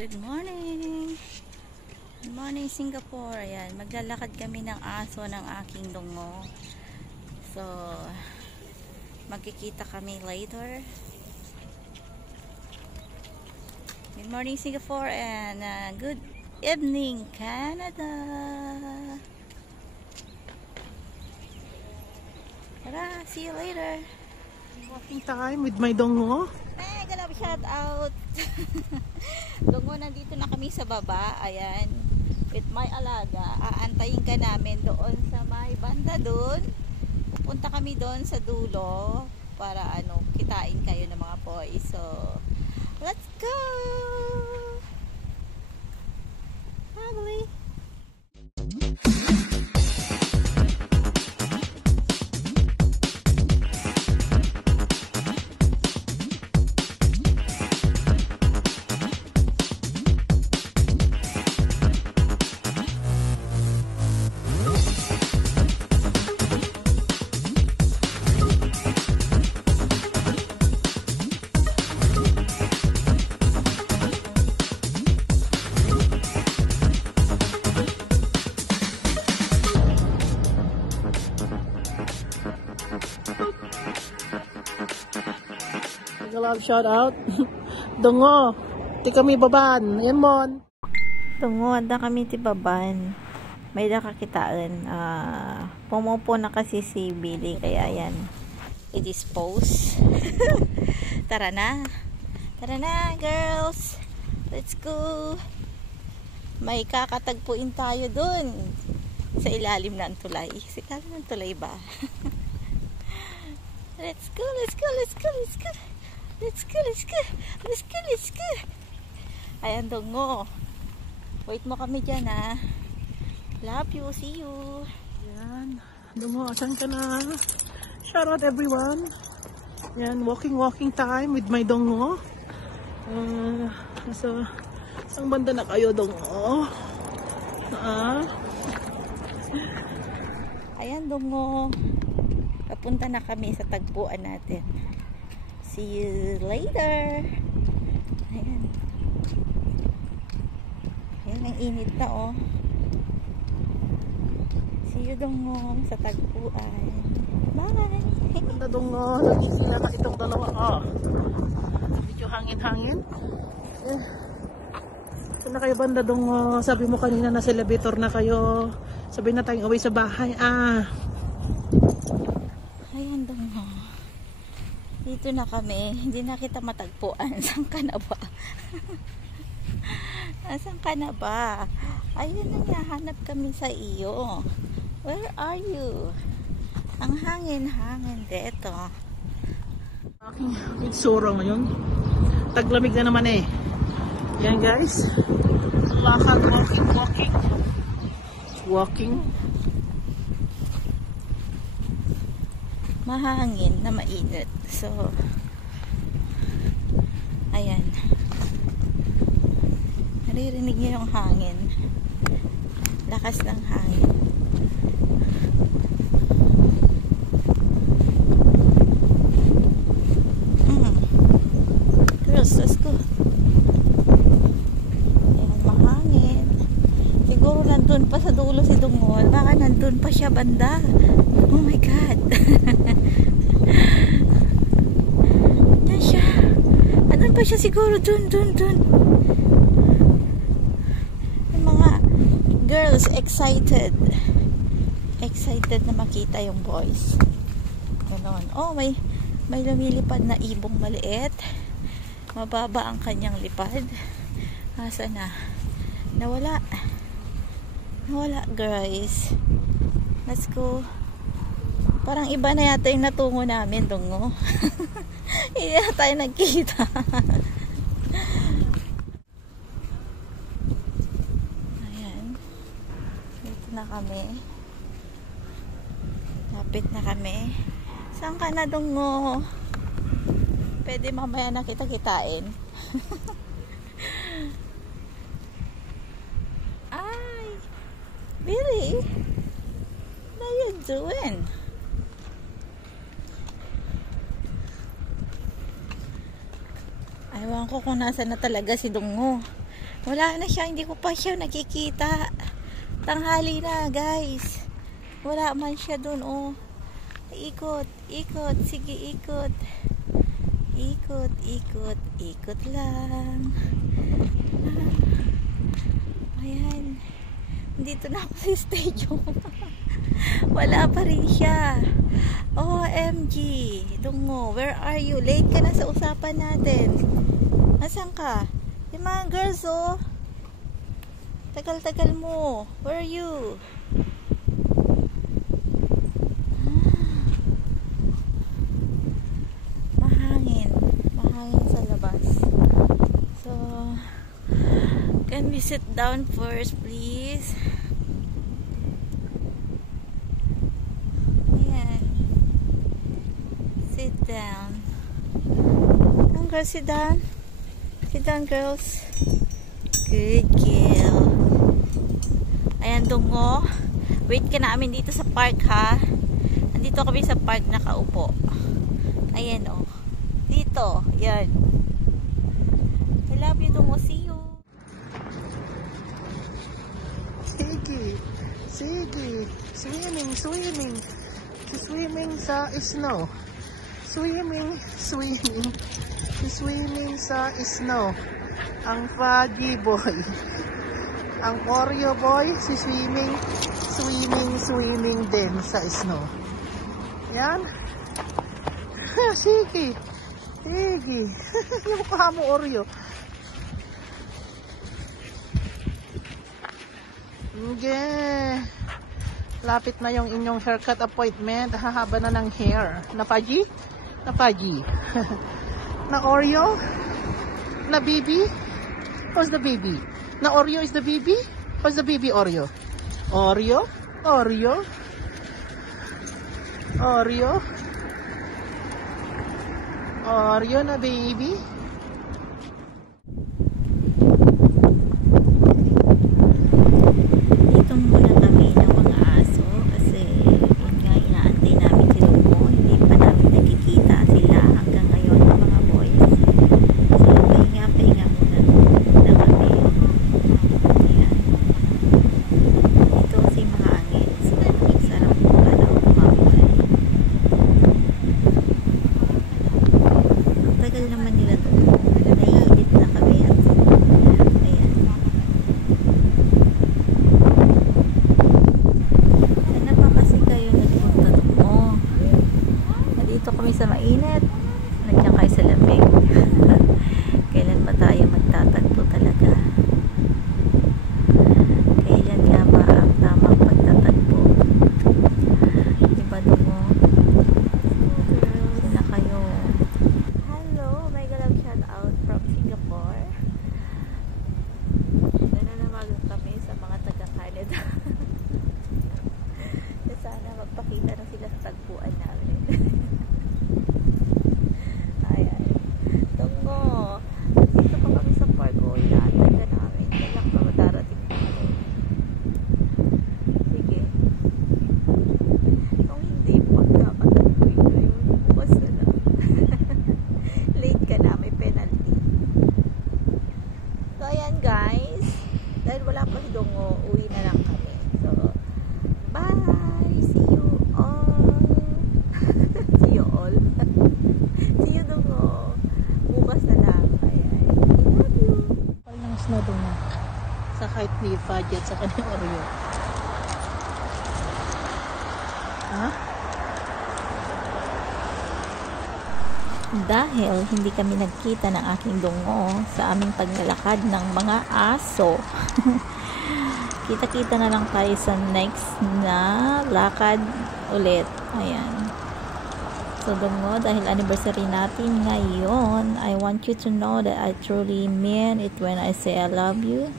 Good morning! Good morning Singapore! Ayan, maglalakad kami ng aso ng aking dungo. So, magkikita kami later. Good morning Singapore and good evening Canada! Tara, see you later! Walking time with my dongo. Galap, shout out! Dungo, nandito na kami sa baba. Ayan, with my alaga. Aantayin ka namin doon sa may banda doon. Pupunta kami doon sa dulo para kitain kayo ng mga boys. So, let's go! Family! Shout out. Dongo. Ti kami baban. Yan mon. Dungo, anda kami ti baban. May nakakitaan. Pumupo na kasi si Billy. Kaya yan. I-dispose. Tara na. Tara na, girls. Let's go. May kakatagpuin tayo dun. Sa ilalim ng tulay. Sa ilalim ng tulay ba? Let's go, let's go, let's go, let's go. Let's go, let's go. Let's go, let's go. Ayan, Dungo. Wait mo kami dyan, ha. Love you, see you. Yan. Dongo, asan ka na? Shout out everyone. Yan, walking time with my dongo. So, isang banda na kayo, dongo. Ayan, Dungo. Papunta na kami sa tagpuan natin. See you later. Ayan. Ayan, ang init na, oh. See you, Dungo, sa tagpuan. Bye! Banda dongo. Nagising na itong dalawa. Medyo hangin-hangin. Saan na kayo, banda dongo? Sabi mo kanina na elevator na kayo. Sabi na tayong away sa bahay. Ayan, Dungo. Dito na kami. Hindi na kita matagpuan. Saan ka na ba? Saan ka na ba? Ayun na, nahanap kami sa iyo. Where are you? Ang hangin-hangin dito. Aking itsura ngayon. Taglamig na naman eh. Yan guys. Lakad, walking. Mahangin na mainit. So, ayan. Naririnig niyo yung hangin. Lakas ng hangin. Girls, let's go. Ayan, mahangin. Siguro nandun pa sa dulo si Dungol. Baka nandun pa siya banda. Oh my God. Yan siya. Andun pa siya siguro. Dun. Yung mga girls excited. Excited na makita yung boys. Ganon. Oh, may lumilipad na ibong maliit. Mababa ang kanyang lipad. Asa na? Nawala, guys. Let's go. Parang iba na yata yung natungo namin, Dungo. Hindi na tayo nagkita. Ayan. Dito na kami. Lapit na kami. Saan ka na, Dungo? Pwede mamaya na kita kitain. Ay! Billy! What are you doing? Ewan ko kung nasa na talaga si Dungo. Wala na siya, hindi ko pa siya nakikita. Tanghali na, guys. Wala man siya dun, oh. Ikot, ikot, sige, ikot. Ikot, ikot, ikot lang. Ayan. Dito na ako sa stadium. Wala pa rin siya. OMG. Dungo, where are you? Late ka na sa usapan natin. Nasaan ka? Yung mga girls, oh. Tagal-tagal mo. Where are you? Mahangin. Mahangin sa labas. So, can we sit down first, please? Ayan. Sit down. Come, girls, sit down. Sit down, girls. Good girl. Ayan, Dungo. Wait ka namin dito sa park, ha? Nandito kami sa park nakaupo. Ayan, oh. Dito. Yan. I love you, Dungo. See you. Sige. Sige. Swimming, swimming. Swimming sa snow. Swimming, swimming. Swimming sa snow. Ang Fudgy Boy. Ang Oreo Boy, si swimming, swimming, swimming din sa snow. Yan. Sige. Sige. Yung mukha mo, Oreo. Okay. Lapit na yung inyong haircut appointment. Hahaba na ng hair. Na Fudgy? Na Fudgy. Na Oreo? Na baby? Who's the baby? Na Oreo is the baby? Who's the baby Oreo? Oreo? Oreo? Oreo? Oreo na baby? Dito muna kami ng mga aso kasi yun nga inaantay namin si Dungo. Hindi pa namin nakikita sila hanggang ngayon ng mga boys. So pahinga muna kami. Ayan. Dito kasi mahangin. So sarap po kumamay. Ang tagal naman nila to. Naiinit na kami. Ayan. Sana pa kasi kayo nagpunta mo. Dito kami sa mainit. Nandiyan kayo sa lamig. Kailan ba tayo magtatagpo talaga? Kailan nga ba ang tamang pagtatagpo? Diba Dungo? Sina kayo? Hello, may galap shout out from Singapore. Nananawagan kami sa mga taga-Canada. Sana magpakita na sila sa tagpuan namin. Ayan. Dungo. Dito pa kami sa park. O, inaantay ka namin. Kailan pa matarating dito. Sige. Kung hindi, pagkakatagpuin ko yun. Bukas na lang. Late ka na. May penalty. So, ayan guys. Dahil wala pa si Dungo, uwi na lang kami. So, bye! See you all! See you all? See you Dungo! Bukas na lang. Ayan. Love you! Kapal ng snow doon na. Sa height ni Fudgy at sa kanyang Oreo. Ha? Dahil hindi kami nagkita ng aking Dungo sa aming paglalakad ng mga aso. Kita-kita na lang tayo sa next na lakad ulit. Ayan. So Dungo, dahil anniversary natin ngayon, I want you to know that I truly mean it when I say I love you.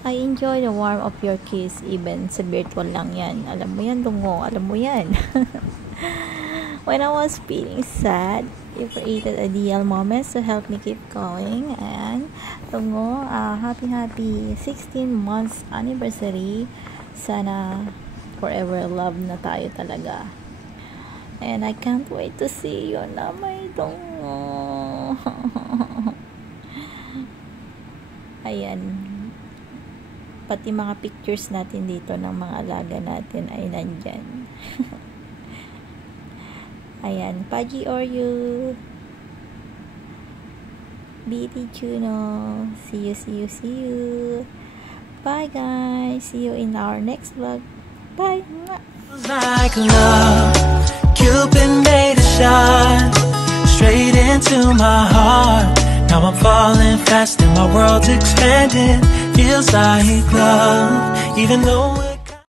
I enjoy the warmth of your kiss even sa virtual lang yan. Alam mo yan Dungo, alam mo yan. When I was feeling sad, you created ideal moments to help me keep going. And Dungo, happy 16 months anniversary. Sana forever love na tayo talaga. And I can't wait to see you na may Dungo. Ayan. Pati mga pictures natin dito ng mga alaga natin ay nandyan. Ayan. Paji Oreo. Billy Juno. See you. Bye guys. See you in our next vlog. Bye. Like love, Cupid made a shot straight into my heart. Now I'm falling fast and my world's expanding. Feels like love, even though